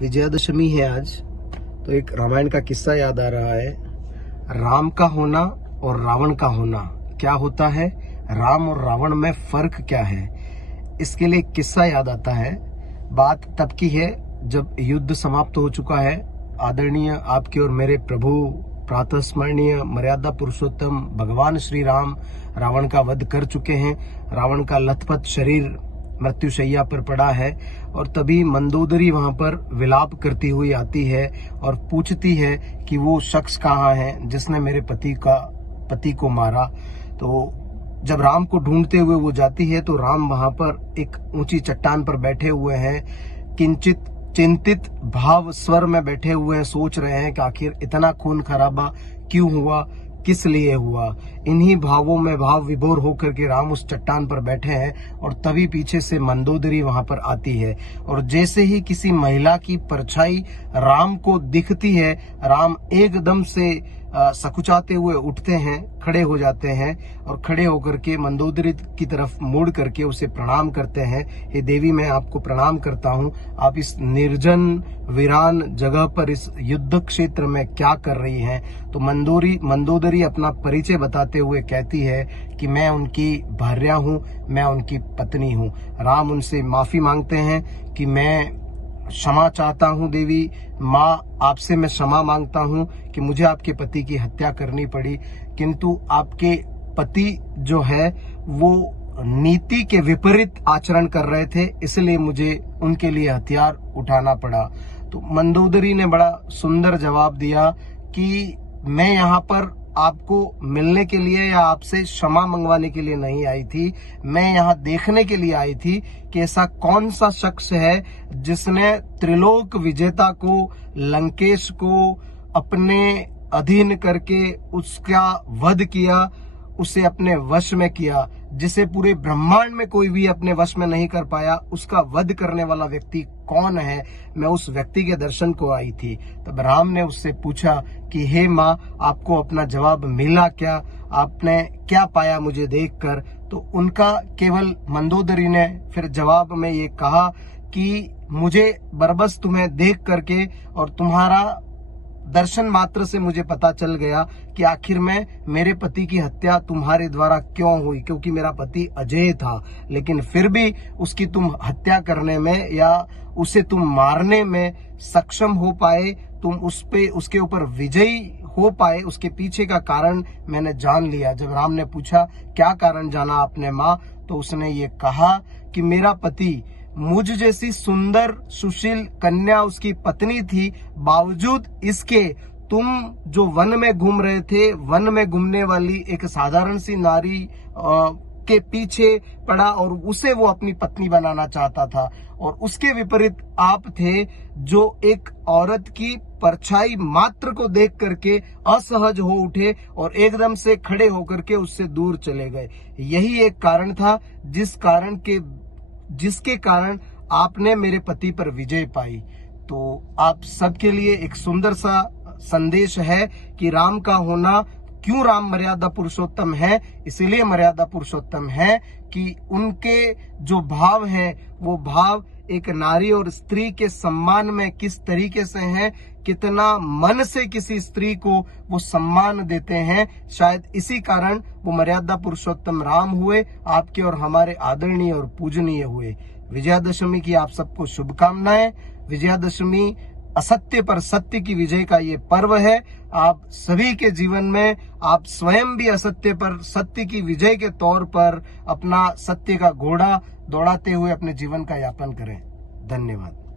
विजयादशमी है आज, तो एक रामायण का किस्सा याद आ रहा है। राम का होना और रावण का होना क्या होता है, राम और रावण में फर्क क्या है, इसके लिए एक किस्सा याद आता है। बात तब की है जब युद्ध समाप्त हो चुका है। आदरणीय आपके और मेरे प्रभु प्रातः स्मरणीय मर्यादा पुरुषोत्तम भगवान श्री राम रावण का वध कर चुके हैं। रावण का लथपथ शरीर मृत्युशैया पर पड़ा है और तभी मंदोदरी वहां पर विलाप करती हुई आती है और पूछती है कि वो शख्स कहाँ है जिसने मेरे पति को मारा। तो जब राम को ढूंढते हुए वो जाती है तो राम वहां पर एक ऊंची चट्टान पर बैठे हुए हैं, किंचित चिंतित भाव स्वर में बैठे हुए हैं, सोच रहे हैं कि आखिर इतना खून खराबा क्यों हुआ, किस लिए हुआ। इन्हीं भावों में भाव विभोर होकर के राम उस चट्टान पर बैठे हैं और तभी पीछे से मंदोदरी वहां पर आती है और जैसे ही किसी महिला की परछाई राम को दिखती है, राम एकदम से सकुचाते हुए उठते हैं, खड़े हो जाते हैं और खड़े होकर के मंदोदरी की तरफ मुड़ करके उसे प्रणाम करते हैं। हे देवी, मैं आपको प्रणाम करता हूँ, आप इस निर्जन वीरान जगह पर इस युद्ध क्षेत्र में क्या कर रही हैं। तो मंदोदरी अपना परिचय बताते हुए कहती है कि मैं उनकी भार्या हूँ, मैं उनकी पत्नी हूँ। राम उनसे माफी मांगते हैं कि मैं क्षमा चाहता हूँ देवी माँ, आपसे मैं क्षमा मांगता हूँ कि मुझे आपके पति की हत्या करनी पड़ी, किंतु आपके पति जो है वो नीति के विपरीत आचरण कर रहे थे, इसलिए मुझे उनके लिए हथियार उठाना पड़ा। तो मंदोदरी ने बड़ा सुंदर जवाब दिया कि मैं यहाँ पर आपको मिलने के लिए या आपसे क्षमा मंगवाने के लिए नहीं आई थी, मैं यहाँ देखने के लिए आई थी कि ऐसा कौन सा शख्स है जिसने त्रिलोक विजेता को, लंकेश को अपने अधीन करके उसका वध किया, उसे अपने वश में किया, जिसे पूरे ब्रह्मांड में कोई भी अपने वश में नहीं कर पाया, उसका वध करने वाला व्यक्ति कौन है। मैं उस व्यक्ति के दर्शन को आई थी। तब राम ने उससे पूछा कि हे माँ, आपको अपना जवाब मिला क्या, आपने क्या पाया मुझे देखकर। तो उनका केवल मंदोदरी ने फिर जवाब में ये कहा कि मुझे बरबस तुम्हें देख करके और तुम्हारा दर्शन मात्र से मुझे पता चल गया कि आखिर में मेरे पति की हत्या तुम्हारे द्वारा क्यों हुई, क्योंकि मेरा पति अजेय था, लेकिन फिर भी उसकी तुम हत्या करने में या उसे तुम मारने में सक्षम हो पाए, तुम उसके ऊपर विजयी हो पाए, उसके पीछे का कारण मैंने जान लिया। जब राम ने पूछा क्या कारण जाना आपने माँ, तो उसने ये कहा कि मेरा पति मुझ जैसी सुंदर सुशील कन्या उसकी पत्नी थी, बावजूद इसके तुम जो वन में घूम रहे थे, वन में घूमने वाली एक साधारण सी नारी के पीछे पड़ा और उसे वो अपनी पत्नी बनाना चाहता था। और उसके विपरीत आप थे जो एक औरत की परछाई मात्र को देख करके असहज हो उठे और एकदम से खड़े होकर के उससे दूर चले गए। यही एक कारण था जिसके कारण आपने मेरे पति पर विजय पाई। तो आप सबके लिए एक सुंदर सा संदेश है कि राम का होना क्यों, राम मर्यादा पुरुषोत्तम है, इसीलिए मर्यादा पुरुषोत्तम है कि उनके जो भाव है वो भाव एक नारी और स्त्री के सम्मान में किस तरीके से हैं, कितना मन से किसी स्त्री को वो सम्मान देते हैं। शायद इसी कारण वो मर्यादा पुरुषोत्तम राम हुए, आपके और हमारे आदरणीय और पूजनीय हुए। विजयादशमी की आप सबको शुभकामनाएं। विजयादशमी असत्य पर सत्य की विजय का ये पर्व है। आप सभी के जीवन में आप स्वयं भी असत्य पर सत्य की विजय के तौर पर अपना सत्य का घोड़ा दौड़ाते हुए अपने जीवन का यापन करें। धन्यवाद।